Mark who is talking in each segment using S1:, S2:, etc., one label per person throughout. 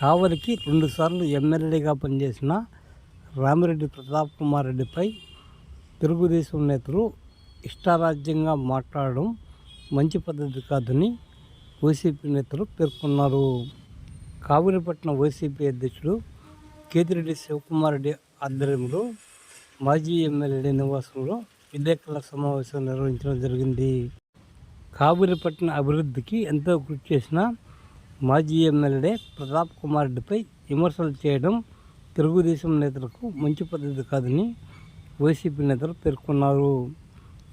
S1: కావలికి రెండుసార్లు ఎమ్మెల్యేగా పనిచేసిన రామిరెడ్డి ప్రతాప్ కుమార్ రెడ్డిపై తెలుగుదేశం నేతలు ఇష్టారాజ్యంగా మాట్లాడడం మంచి పద్ధతి కాదని వైసీపీ నేతలు పేర్కొన్నారు. కావిలిపట్నం వైసీపీ అధ్యక్షుడు కేతిరెడ్డి శివకుమార్ రెడ్డి ఆధ్వర్యంలో మాజీ ఎమ్మెల్యే నివాసంలో విలేకరుల సమావేశం నిర్వహించడం జరిగింది. కాబూలిపట్న అభివృద్ధికి ఎంతో కృషి చేసిన మాజీ ఎమ్మెల్యే ప్రతాప్ కుమార్ రెడ్డిపై విమర్శలు చేయడం తెలుగుదేశం నేతలకు మంచి పద్ధతి కాదని వైసీపీ నేతలు పేర్కొన్నారు.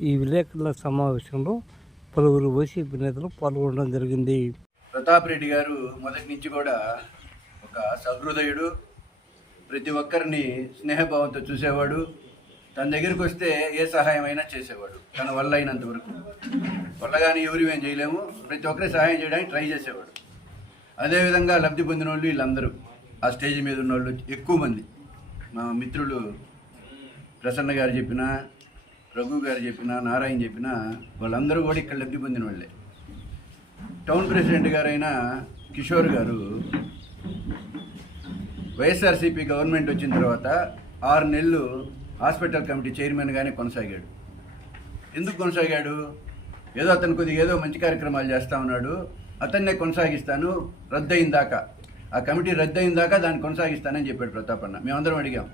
S1: ఈ విలేకరుల సమావేశంలో పలువురు వైసీపీ నేతలు పాల్గొనడం జరిగింది.
S2: ప్రతాప్ రెడ్డి గారు మొదటి నుంచి కూడా ఒక సహృదయుడు ప్రతి ఒక్కరిని స్నేహభావంతో చూసేవాడు తన దగ్గరికి వస్తే ఏ సహాయం అయినా చేసేవాడు తన వల్ల అయినంత వరకు. వల్ల కానీ ఎవరు ఏం చేయలేము ప్రతి ఒక్కరి సహాయం చేయడానికి ట్రై చేసేవాడు. అదేవిధంగా లబ్ధి పొందిన వాళ్ళు వీళ్ళందరూ ఆ స్టేజ్ మీద ఉన్న వాళ్ళు ఎక్కువ మంది. మా మిత్రులు ప్రసన్న గారు చెప్పిన రఘు గారు చెప్పిన నారాయణ చెప్పిన వాళ్ళందరూ కూడా ఇక్కడ లబ్ధి పొందిన వాళ్ళే టౌన్ ప్రెసిడెంట్ గారైన కిషోర్ గారు వైఎస్ఆర్సీపీ గవర్నమెంట్ వచ్చిన తర్వాత ఆరు నెలలు హాస్పిటల్ కమిటీ చైర్మన్గానే కొనసాగాడు. ఎందుకు కొనసాగాడు? ఏదో అతను కొద్దిగా ఏదో మంచి కార్యక్రమాలు చేస్తా ఉన్నాడు. అతన్నే కొనసాగిస్తాను రద్దయిన దాకా ఆ కమిటీ రద్దయిన దాకా దాన్ని కొనసాగిస్తానని చెప్పాడు ప్రతాప్ అన్న. మేమందరం అడిగాం.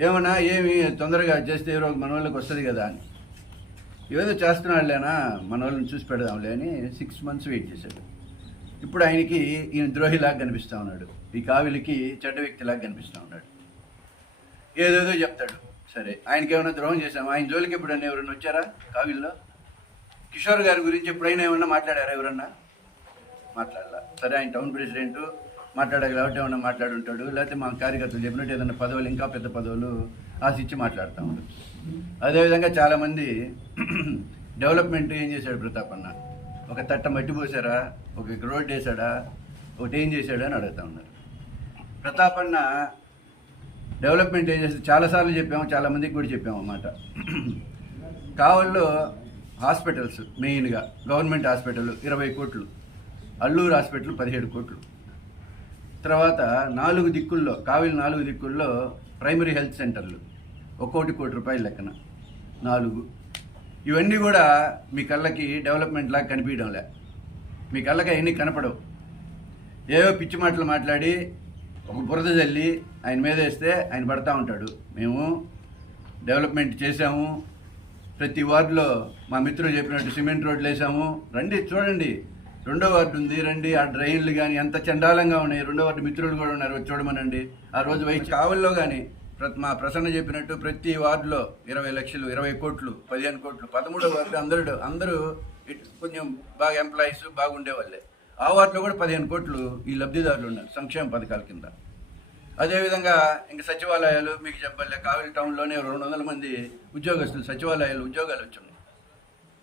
S2: ఏమన్నా ఏమి తొందరగా చేస్తే ఏదో మన వాళ్ళకి వస్తుంది కదా అని. ఏదో చేస్తున్నాడులేనా మన వాళ్ళని చూసి పెడదాంలే అని సిక్స్ మంత్స్ వెయిట్ చేశాడు. ఇప్పుడు ఆయనకి ఈయన ద్రోహిలాగా కనిపిస్తూ ఉన్నాడు. ఈ కావిలికి చెడ్డ వ్యక్తిలాగా కనిపిస్తూ ఉన్నాడు. ఏదేదో చెప్తాడు. సరే ఆయనకి ఏమైనా ద్రోహం చేశాము? ఆయన జోలికి ఎప్పుడైనా ఎవరైనా వచ్చారా కావిల్లో? కిషోర్ గారి గురించి ఎప్పుడైనా ఏమన్నా మాట్లాడారా ఎవరన్నా? మాట్లాడాల. సరే ఆయన టౌన్ ప్రెసిడెంట్ మాట్లాడాలి కాబట్టి ఏమన్నా మాట్లాడుంటాడు? లేకపోతే మా కార్యకర్తలు చెప్పినట్టు ఏదైనా పదవులు ఇంకా పెద్ద పదవులు ఆశించి మాట్లాడుతూ ఉంటాడు అదేవిధంగా చాలామంది డెవలప్మెంట్ ఏం చేశాడు ప్రతాప్ అన్న? ఒక తట్ట మట్టి పోసారా? ఒక రోడ్ వేసాడా? ఒకటి ఏం చేశాడు అని అడుగుతా ఉన్నారు. ప్రతాప్ అన్న డెవలప్మెంట్ ఏం చేస్తే చాలాసార్లు చెప్పాము చాలామందికి కూడా చెప్పాము అన్నమాట. కావల్లో హాస్పిటల్స్ మెయిన్గా గవర్నమెంట్ హాస్పిటల్ ఇరవై కోట్లు. అల్లూరు హాస్పిటల్ పదిహేడు కోట్లు. తర్వాత నాలుగు దిక్కుల్లో కావిలి నాలుగు దిక్కుల్లో ప్రైమరీ హెల్త్ సెంటర్లు. ఒక్కోటి కోటి రూపాయల లెక్కన. నాలుగు. ఇవన్నీ కూడా మీ కళ్ళకి డెవలప్మెంట్ లాగా కనిపించడంలే మీ కళ్ళకి అవన్నీ కనపడవు. ఏవో పిచ్చి మాటలు మాట్లాడి ఒక బురద జల్లి ఆయన మీద వేస్తే ఆయన పడతా ఉంటాడు. మేము డెవలప్మెంట్ చేశాము. ప్రతి వార్డులో మా మిత్రులు చెప్పినట్టు సిమెంట్ రోడ్లు వేసాము రండి చూడండి. రెండో వార్డు ఉంది రండి ఆ డ్రైన్లు కానీ ఎంత చండాలంగా ఉన్నాయి రెండో వార్డు మిత్రులు కూడా ఉన్నారు చూడమనండి. ఆ రోజు వైద్య కావల్లో కానీ ప్రతి మా ప్రసన్న చెప్పినట్టు ప్రతి వార్డులో ఇరవై లక్షలు ఇరవై కోట్లు పదిహేను కోట్లు పదమూడో వార్డు అందరూ అందరూ కొంచెం బాగా ఎంప్లాయీస్ బాగుండే వాళ్ళే ఆ వార్డులో కూడా పదిహేను కోట్లు ఈ లబ్ధిదారులు ఉన్నారు సంక్షేమ పథకాల కింద. అదేవిధంగా ఇంకా సచివాలయాలు మీకు చెప్పలే కావలి టౌన్లోనే రెండు వందల మంది ఉద్యోగస్తులు సచివాలయాలు ఉద్యోగాలు వచ్చున్నాయి.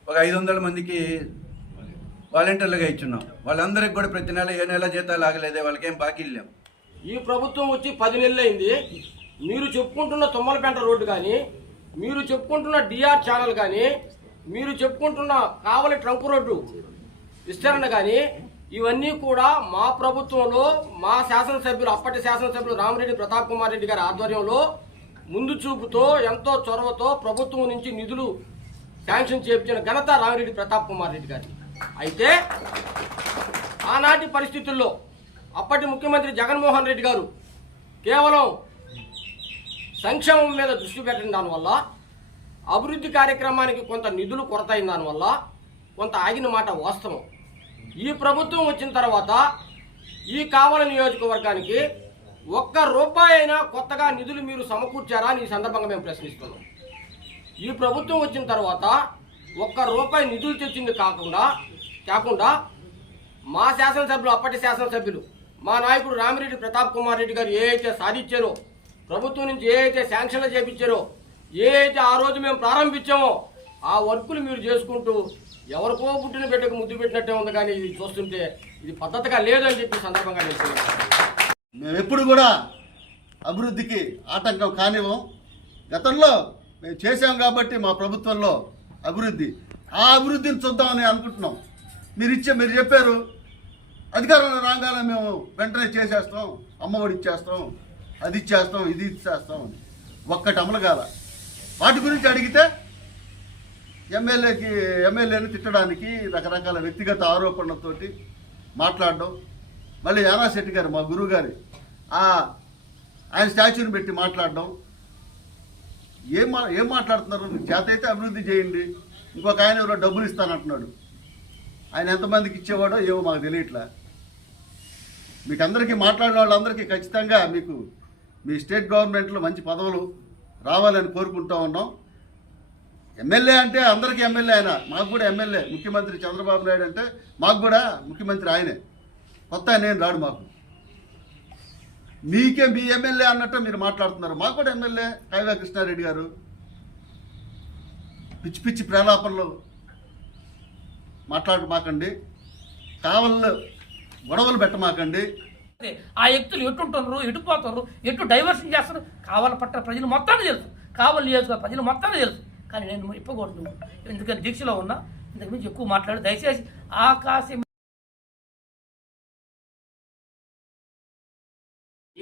S2: ఒక ఐదు వందల మందికి వాలంటీర్లుగా ఇచ్చున్నాం. వాళ్ళందరికి కూడా ప్రతి నెల ఏ నెల జీతాలు ఆగలేదే వాళ్ళకేం బాకీ లేవు.
S3: ఈ ప్రభుత్వం వచ్చి పది నెలలు అయింది. మీరు చెప్పుకుంటున్న తుమ్మలపేంట రోడ్డు కానీ మీరు చెప్పుకుంటున్న డిఆర్ ఛానల్ కానీ మీరు చెప్పుకుంటున్న కావలి ట్రంక్ రోడ్డు విస్తరణ కానీ ఇవన్నీ కూడా మా ప్రభుత్వంలో మా శాసనసభ్యులు అప్పటి శాసనసభ్యులు రామరెడ్డి ప్రతాప్ కుమార్ రెడ్డి గారి ఆధ్వర్యంలో ముందు చూపుతో ఎంతో చొరవతో ప్రభుత్వం నుంచి నిధులు శాంక్షన్ చేయించిన ఘనత రామరెడ్డి ప్రతాప్ కుమార్ రెడ్డి గారి. అయితే ఆనాటి పరిస్థితుల్లో అప్పటి ముఖ్యమంత్రి జగన్మోహన్ రెడ్డి గారు కేవలం సంక్షేమం మీద దృష్టి పెట్టిన దానివల్ల అభివృద్ధి కార్యక్రమానికి కొంత నిధులు కొరత అయిన దానివల్ల కొంత ఆగిన మాట వాస్తవం. ఈ ప్రభుత్వం వచ్చిన తర్వాత ఈ కావల నియోజకవర్గానికి ఒక్క రూపాయి అయినా కొత్తగా నిధులు మీరు సమకూర్చారా అని ఈ సందర్భంగా మేము ప్రశ్నిస్తున్నాం. ఈ ప్రభుత్వం వచ్చిన తర్వాత ఒక్క రూపాయి నిధులు తెచ్చింది కాకుండా కాకుండా మా శాసనసభ్యులు అప్పటి శాసనసభ్యులు మా నాయకుడు రామిరెడ్డి ప్రతాప్ కుమార్ రెడ్డి గారు ఏ అయితే సాధించారో ప్రభుత్వం నుంచి ఏ అయితే శాంక్షన్లు చేపించారో ఏ అయితే ఆ రోజు మేము ప్రారంభించామో ఆ వర్కులు మీరు చేసుకుంటూ ఎవరికో పుట్టిన బిడ్డకు ముద్దు పెట్టినట్టే ఉంది కానీ ఇది చూస్తుంటే ఇది పద్ధతిగా లేదని చెప్పి సందర్భంగా నేను
S4: మేము ఎప్పుడు కూడా అభివృద్ధికి ఆటంకం కానివ్వం. గతంలో మేము చేశాం కాబట్టి మా ప్రభుత్వంలో అభివృద్ధి. ఆ అభివృద్ధిని చూద్దామని అనుకుంటున్నాం. మీరు ఇచ్చే మీరు చెప్పారు అధికారంలో రాగానే మేము వెంటనే చేసేస్తాం అమ్మఒడి ఇచ్చేస్తాం అది ఇచ్చేస్తాం ఇది ఇచ్చేస్తాం అని. ఒక్కటి అమలు కాల. వాటి గురించి అడిగితే ఎమ్మెల్యేకి ఎమ్మెల్యేని తిట్టడానికి రకరకాల వ్యక్తిగత ఆరోపణలతోటి మాట్లాడడం. మళ్ళీ యానా శెట్టి గారు మా గురువు గారి ఆయన స్టాచ్యూని పెట్టి మాట్లాడడం. ఏం మా ఏం మాట్లాడుతున్నారు? చేత అయితే అభివృద్ధి చేయండి. ఇంకొక ఆయన ఎవరో డబ్బులు ఇస్తానంటున్నాడు. ఆయన ఎంతమందికి ఇచ్చేవాడో ఏమో మాకు తెలియట్లా. మీకు అందరికీ మాట్లాడే వాళ్ళందరికీ ఖచ్చితంగా మీకు మీ స్టేట్ గవర్నమెంట్లో మంచి పదవులు రావాలని కోరుకుంటా ఉన్నాం. ఎమ్మెల్యే అంటే అందరికీ ఎమ్మెల్యే ఆయన. మాకు కూడా ఎమ్మెల్యే. ముఖ్యమంత్రి చంద్రబాబు నాయుడు అంటే మాకు కూడా ముఖ్యమంత్రి ఆయనే. కొత్త ఆయన ఏం రాడు మాకు. మీకే మీ ఎమ్మెల్యే అన్నట్టు మీరు మాట్లాడుతున్నారు. మాకు కూడా ఎమ్మెల్యే కైవా కృష్ణారెడ్డి గారు. పిచ్చి పిచ్చి ప్రేలాపనలు మాట్లాడమాకండి కావల్లో గొడవలు పెట్టమాకండి.
S5: ఆ వ్యక్తులు ఎటు ఉంటున్నారు ఎటు పోతున్నారు ఎటు డైవర్షన్ చేస్తారు కావాల పట్ట ప్రజలు మొత్తాన్ని తెలుసు. కావాలి నియోజకవర్గ ప్రజలు మొత్తాన్ని తెలుసు. కానీ నేను ఇప్పకూడదు ఎందుకంటే దీక్షలో ఉన్నా ఇంతకు మించి ఎక్కువ మాట్లాడి. దయచేసి ఆకాశం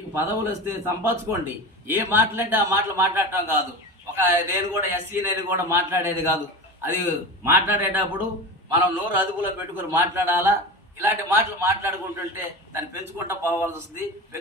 S6: మీకు పదవులు వస్తే సంపాదించుకోండి. ఏ మాటలంటే ఆ మాటలు మాట్లాడటం కాదు. ఒక నేను కూడా ఎస్సీ నేను కూడా మాట్లాడేది కాదు. అది మాట్లాడేటప్పుడు మనం నోరు అదుపులో పెట్టుకుని మాట్లాడాలా? ఇలాంటి మాటలు మాట్లాడుకుంటుంటే దాన్ని పెంచుకుంటూ పోవాల్సి వస్తుంది.